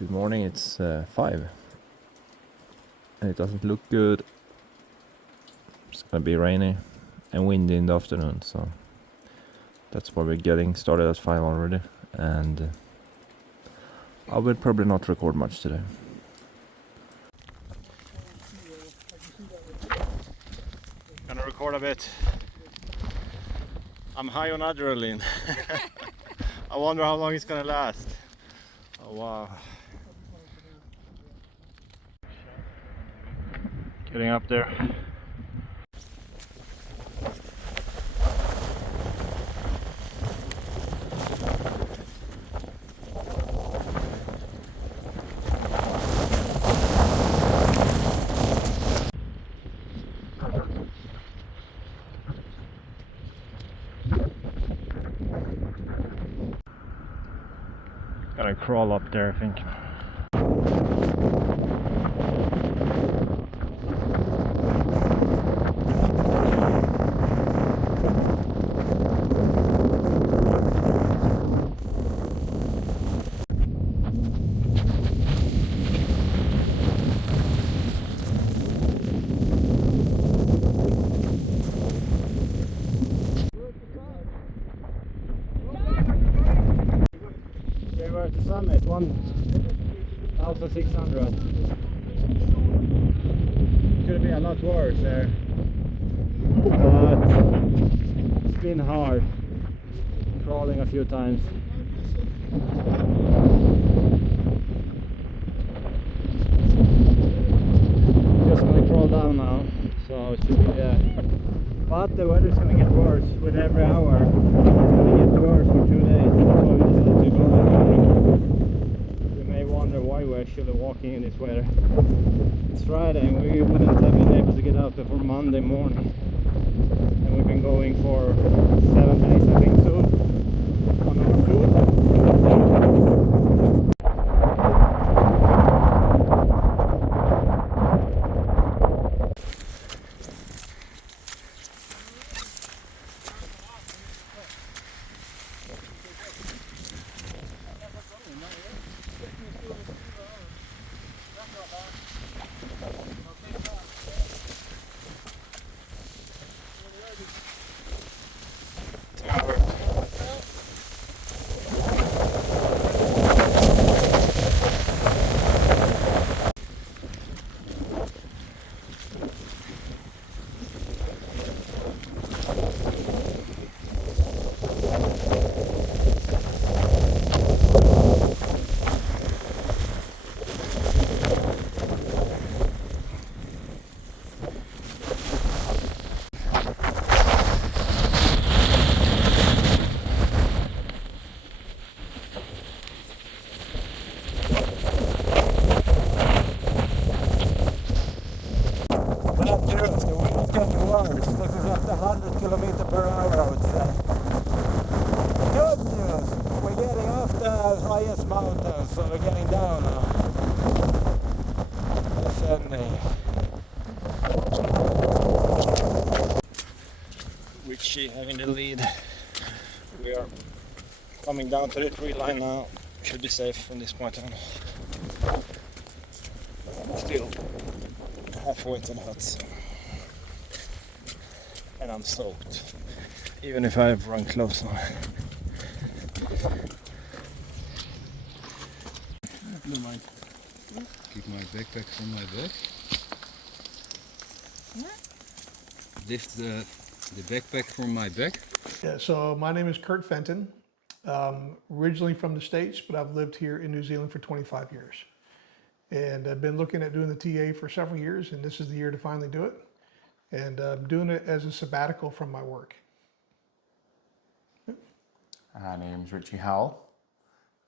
Good morning, it's 5 and it doesn't look good. It's gonna be rainy and windy in the afternoon, so that's why we're getting started at 5 already, and I will probably not record much today. Gonna record a bit. I'm high on adrenaline. I wonder how long it's gonna last. Oh wow. Getting up there. Gotta crawl up there, I think. We're at the summit, 1,600. Could be a lot worse there, but it's been hard crawling a few times. Just gonna crawl down now, so it should be there. But the weather's gonna get worse with every hour. It's gonna get worse for 2 days. That's why we decided to go this morning. You may wonder why we're actually walking in this weather. It's Friday and we wouldn't have been able to get out before Monday morning. And we've been going for 7 days, I think, soon on our food. This is at 100 kilometers per hour, I would say. Good news! We're getting off the highest mountain, so we're getting down now. Richie having the lead. We are coming down to the tree line now. We should be safe from this point on. Still halfway to the hut. And I'm soaked, even if I've run close now. Never mind. Keep my backpack from my back. Lift the backpack from my back. Yeah, so my name is Kurt Fenton. Originally from the States, but I've lived here in New Zealand for 25 years. And I've been looking at doing the TA for several years, and this is the year to finally do it. And I'm doing it as a sabbatical from my work. My name's Richie Howell.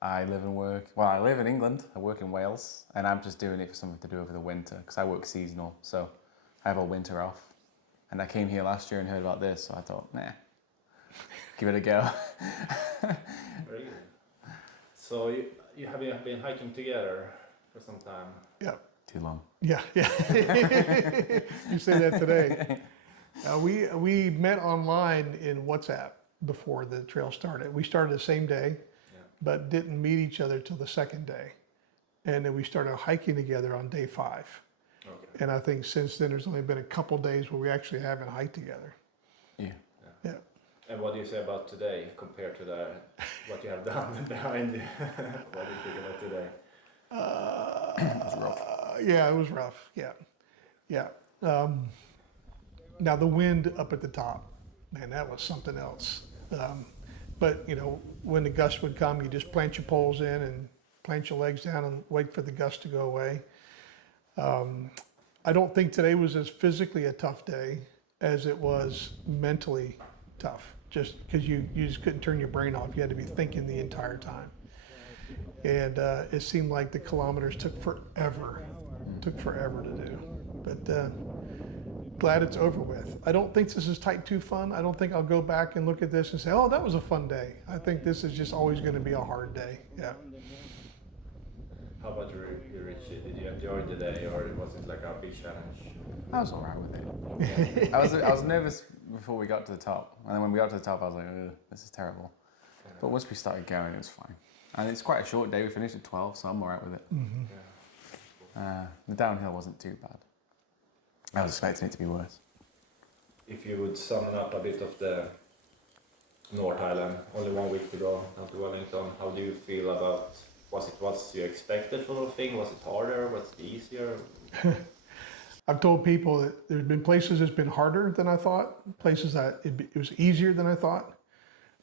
I live and work, well, I live in England, I work in Wales, and I'm just doing it for something to do over the winter, because I work seasonal, so I have all winter off. And I came here last year and heard about this, so I thought, nah, give it a go. Very good. So you have been hiking together for some time? Yeah. Too long. Yeah. You say that today. We met online in WhatsApp before the trail started. We started the same day, but didn't meet each other till the second day. and then we started hiking together on day 5. Okay. And I think since then there's only been a couple days where we actually haven't hiked together. Yeah. Yeah. And what do you say about today compared to what you have done behind you? What do you think about today? It was rough. Yeah, it was rough. Yeah. Now the wind up at the top, man, that was something else. But you know, when the gust would come, you just plant your poles in and plant your legs down and wait for the gust to go away. I don't think today was as physically a tough day as it was mentally tough, just because you just couldn't turn your brain off. You had to be thinking the entire time. And it seemed like the kilometers took forever to do. But glad it's over with. I don't think this is Type 2 fun. I don't think I'll go back and look at this and say, oh, that was a fun day. I think this is just always going to be a hard day. Yeah. How about you, Richie? Did you enjoy the day, or was it like a big challenge? I was all right with it. I was nervous before we got to the top, and then when we got to the top, I was like, ugh, this is terrible. But once we started going, it was fine. And it's quite a short day. We finished at 12, so I'm all right with it. Mm-hmm. The downhill wasn't too bad. I was expecting it to be worse. If you would sum up a bit of the North Island, only 1 week to go down to Wellington, how do you feel about, was it what you expected sort of thing? Was it harder? Was it easier? I've told people that there's been places that's been harder than I thought, places that it was easier than I thought,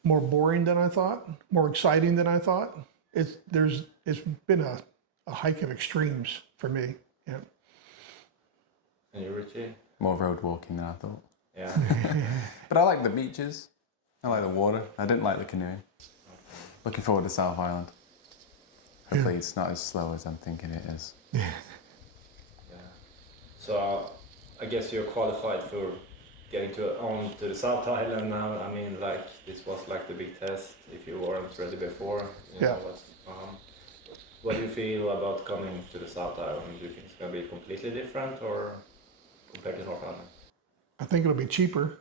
more boring than I thought, more exciting than I thought. It's been a hike of extremes for me. Yeah. And you, Richie? More road walking than I thought. Yeah. But I like the beaches. I like the water. I didn't like the canoeing. Looking forward to South Island. Hopefully it's not as slow as I'm thinking it is. Yeah. So I guess you're qualified for getting on to the South Island now. I mean, like, this was like the big test if you weren't ready before. You know, what do you feel about coming to the South Island? Do you think it's going to be completely different or compared to North Island? I think it'll be cheaper.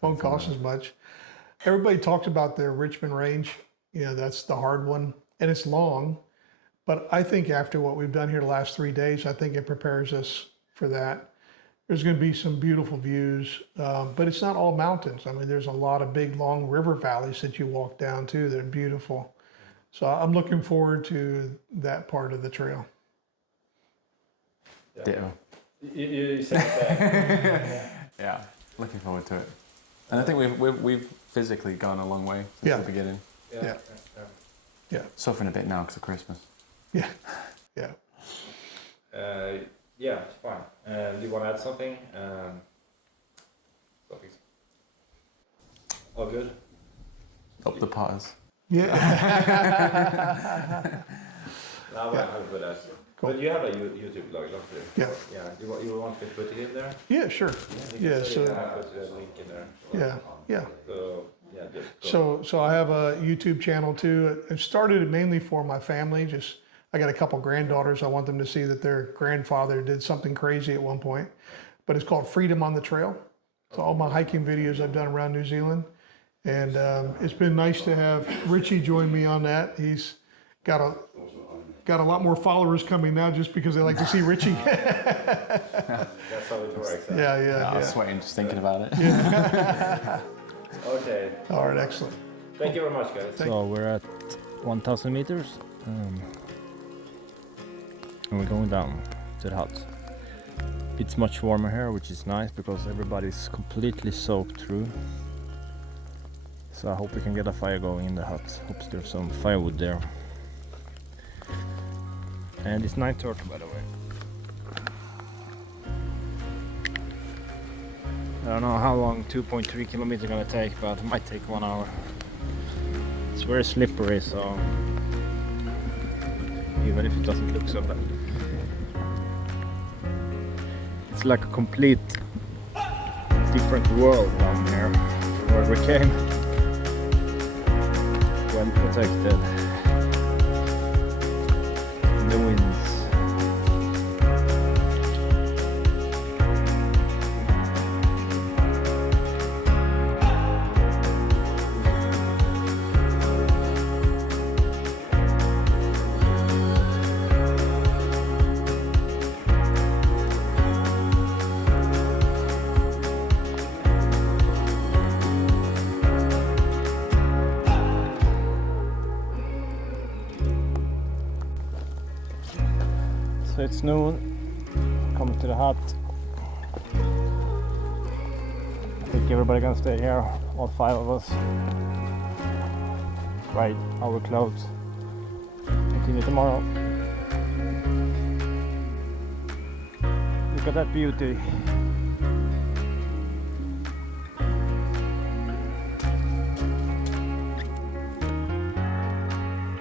Won't cost as much. Everybody talks about the Richmond Range. You know, that's the hard one, and it's long. But I think after what we've done here the last 3 days, I think it prepares us for that. There's going to be some beautiful views, but it's not all mountains. I mean, there's a lot of big, long river valleys that you walk down to that are beautiful. So I'm looking forward to that part of the trail. Yeah. Ditto. You said that. Yeah, looking forward to it. And I think we've physically gone a long way since the beginning. Yeah. Suffering a bit now because of Christmas. Yeah. Yeah, it's fine. Do you want to add something? All good? Up the Potters. Yeah. No, I'll put that. Cool. But you have a YouTube blog, don't you? Yeah. Yeah. You want me to put it in there? Yeah, sure. Yeah, so I'll put the link in there. yeah. So yeah, just go. So I have a YouTube channel too. It started mainly for my family. I got a couple granddaughters. I want them to see that their grandfather did something crazy at one point. But it's called Freedom on the Trail. So all my hiking videos I've done around New Zealand. And it's been nice to have Richie join me on that. He's got a lot more followers coming now just because they like to see Richie. That's how it works. Yeah. I was sweating just thinking about it. Okay. All right, excellent. Thank you very much, guys. So we're at 1,000 meters and we're going down to the hut. It's much warmer here, which is nice because everybody's completely soaked through. So I hope we can get a fire going in the hut. Hope there's some firewood there. And it's 9:30, by the way. I don't know how long 2.3 kilometers gonna take, but it might take 1 hour. It's very slippery, so even if it doesn't look so bad. It's like a complete different world down here from where we came when protected. The winds. So it's noon. Coming to the hut. I think everybody gonna stay here. All 5 of us. Right, our clothes. Continue tomorrow. Look at that beauty.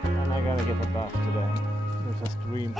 And I gotta get a bath today. There's a stream